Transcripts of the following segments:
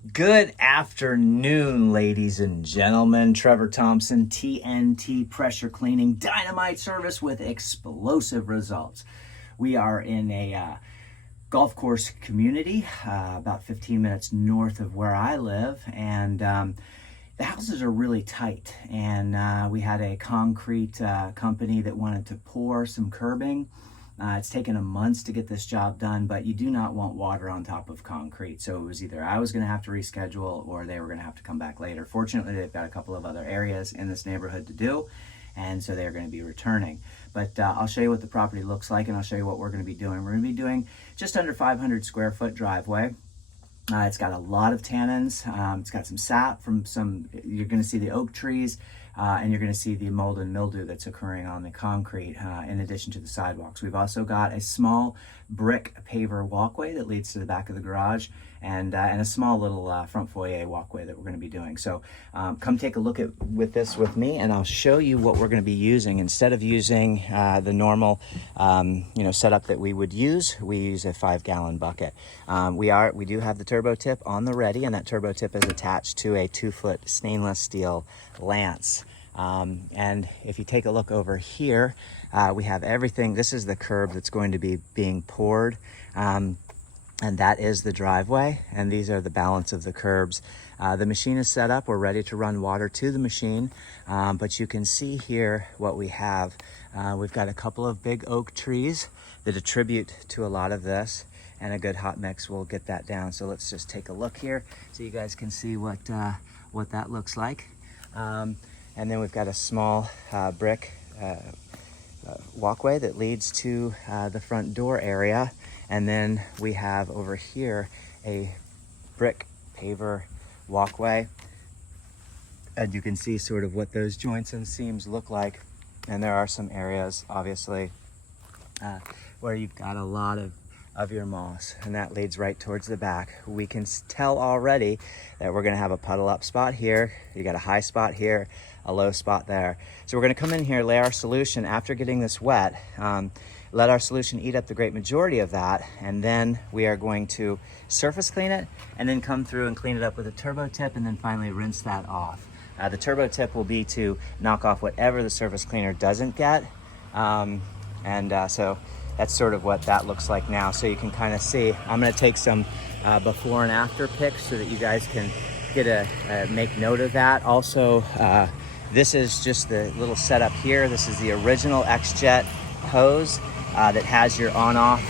Good afternoon, ladies and gentlemen. Trevor Thompson, TNT Pressure Cleaning, dynamite service with explosive results. We are in a golf course community about 15 minutes north of where I live, and the houses are really tight. And we had a concrete company that wanted to pour some curbing. It's taken a month to get this job done, but you do not want water on top of concrete. So it was either I was going to have to reschedule or they were going to have to come back later. Fortunately, they've got a couple of other areas in this neighborhood to do, and so they're going to be returning. But I'll show you what the property looks like, and I'll show you what we're going to be doing. We're going to be doing just under 500 square foot driveway. It's got a lot of tannins. It's got some sap from you're going to see the oak trees, and you're going to see the mold and mildew that's occurring on the concrete in addition to the sidewalks. We've also got a small brick paver walkway that leads to the back of the garage, and a small little front foyer walkway that we're going to be doing. So come take a look with this with me, and I'll show you what we're going to be using. Instead of using the normal setup that we would use, we use a 5-gallon bucket. We do have the turbo tip on the ready, and that turbo tip is attached to a 2-foot stainless steel lance. And if you take a look over here, we have everything. This is the curb that's going to be being poured, and that is the driveway, and these are the balance of the curbs. The machine is set up. We're ready to run water to the machine, but you can see here what we have. We've got a couple of big oak trees that attribute to a lot of this, and a good hot mix will get that down. So let's just take a look here so you guys can see what that looks like. And then we've got a small brick walkway that leads to the front door area. And then we have over here a brick paver walkway. And you can see sort of what those joints and seams look like. And there are some areas, obviously, where you've got a lot of your moss, and that leads right towards the back. We can tell already that we're going to have a puddle up spot here. You got a high spot here, a low spot there. So we're going to come in here, lay our solution after getting this wet, let our solution eat up the great majority of that, and then we are going to surface clean it, and then come through and clean it up with a turbo tip, and then finally rinse that off. The turbo tip will be to knock off whatever the surface cleaner doesn't get, so that's sort of what that looks like now. So you can kind of see, I'm going to take some before and after pics so that you guys can get make note of that. Also, this is just the little setup here. This is the original X-Jet hose that has your on-off,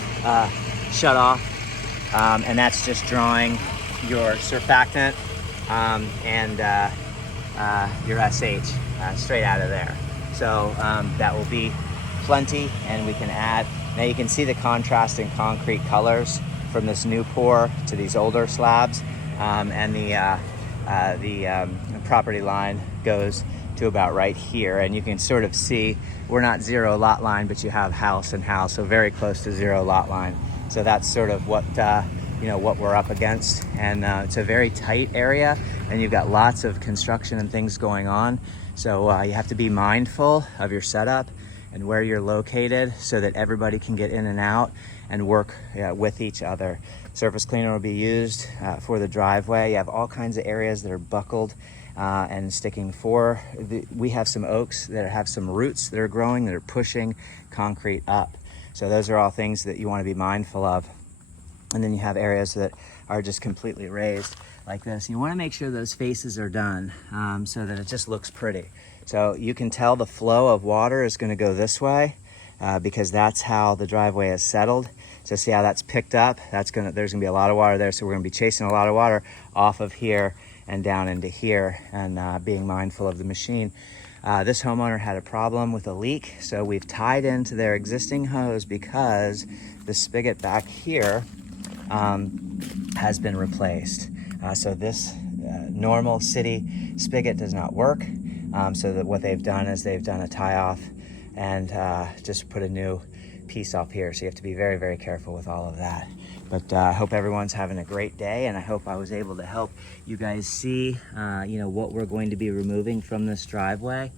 shut-off, and that's just drawing your surfactant and your SH straight out of there. So that will be plenty, and we can add. Now you can see the contrasting concrete colors from this new pour to these older slabs, and the property line goes to about right here, and you can sort of see we're not zero lot line, but you have house and house, so very close to zero lot line. So that's sort of what what we're up against, and it's a very tight area, and you've got lots of construction and things going on. So you have to be mindful of your setup and where you're located so that everybody can get in and out and work with each other. Surface cleaner will be used for the driveway. You have all kinds of areas that are buckled and sticking we have some oaks that have some roots that are growing that are pushing concrete up. So those are all things that you want to be mindful of. And then you have areas that are just completely raised like this. You want to make sure those faces are done so that it just looks pretty. So you can tell the flow of water is going to go this way because that's how the driveway is settled. So see how that's picked up? There's going to be a lot of water there, so we're going to be chasing a lot of water off of here and down into here, and being mindful of the machine. This homeowner had a problem with a leak, so we've tied into their existing hose because the spigot back here has been replaced. So this normal city spigot does not work. So that what they've done is they've done a tie off and just put a new piece off here. So you have to be very, very careful with all of that. But I hope everyone's having a great day, and I hope I was able to help you guys see, what we're going to be removing from this driveway.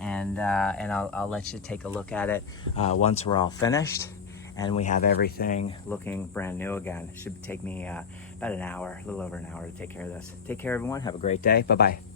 And I'll let you take a look at it once we're all finished and we have everything looking brand new again. It should take me about an hour, a little over an hour to take care of this. Take care, everyone. Have a great day. Bye-bye.